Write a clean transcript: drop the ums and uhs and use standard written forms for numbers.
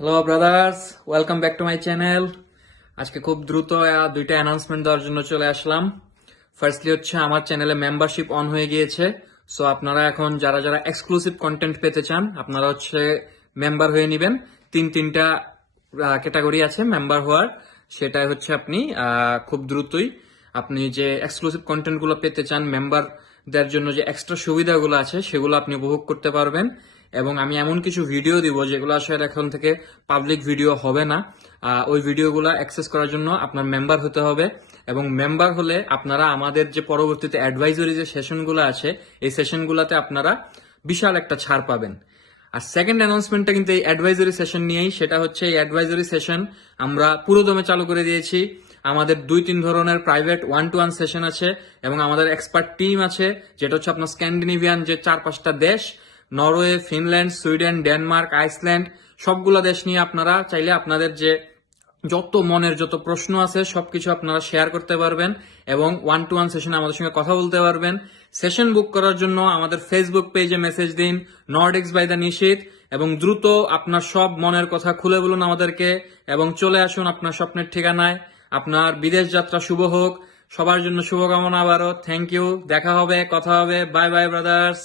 Hello brothers, welcome back to my channel. আজকে খুব দ্রুত দুইটা অ্যানাউন্সমেন্ট দেওয়ার জন্য চলে আসলাম। ফার্স্টলি হচ্ছে আমার চ্যানেলে মেম্বারশিপ অন হয়ে গিয়েছে। সো আপনারা এখন যারা যারা এক্সক্লুসিভ কন্টেন্ট পেতে চান আপনারা হচ্ছে মেম্বার হয়ে নেবেন। তিনটা ক্যাটাগরি আছে মেম্বার হওয়ার। সেটাই হচ্ছে আপনি খুব দ্রুতই আপনি যে এক্সক্লুসিভ কন্টেন্টগুলো পেতে চান, মেম্বারদের জন্য যে এক্সট্রা সুবিধাগুলো আছে সেগুলো আপনি উপভোগ করতে পারবেন। এবং আমি এমন কিছু ভিডিও দিব যেগুলো আসলে এখন থেকে পাবলিক ভিডিও হবে না। ওই ভিডিওগুলো অ্যাক্সেস করার জন্য আপনার মেম্বার হতে হবে, এবং মেম্বার হলে আপনারা আমাদের যে পরবর্তীতে অ্যাডভাইজরি যে সেশনগুলো আছে এই সেশনগুলোতে আপনারা বিশাল একটা ছাড় পাবেন। আর সেকেন্ড অ্যানাউন্সমেন্টটা কিন্তু এই অ্যাডভাইজরি সেশন নিয়েই। সেটা হচ্ছে এই অ্যাডভাইজরি সেশন আমরা পুরোদমে চালু করে দিয়েছি। আমাদের 2-3 ধরনের প্রাইভেট 1-to-1 সেশন আছে এবং আমাদের এক্সপার্ট টিম আছে, যেটা হচ্ছে আপনার স্ক্যান্ডিনেভিয়ান যে 4-5টা দেশ, Norway, Finland, Sweden, Denmark, Iceland, সবগুলো দেশ নিয়ে আপনারা চাইলে আপনাদের যে যত মনের যত প্রশ্ন আছে সবকিছু আপনারা শেয়ার করতে পারবেন এবং 1-to-1 সেশনে আমাদের সঙ্গে কথা বলতে পারবেন। সেশন বুক করার জন্য আমাদের ফেসবুক পেজে মেসেজ দিন, নর্ডিক্স বাই দ্য নিশিত, এবং দ্রুত আপনার সব মনের কথা খুলে বলুন আমাদেরকে এবং চলে আসুন আপনার স্বপ্নের ঠিকানায়। আপনার বিদেশ যাত্রা শুভ হোক। সবার জন্য শুভকামনা। আবারও থ্যাংক ইউ। দেখা হবে, কথা হবে। Bye bye brothers.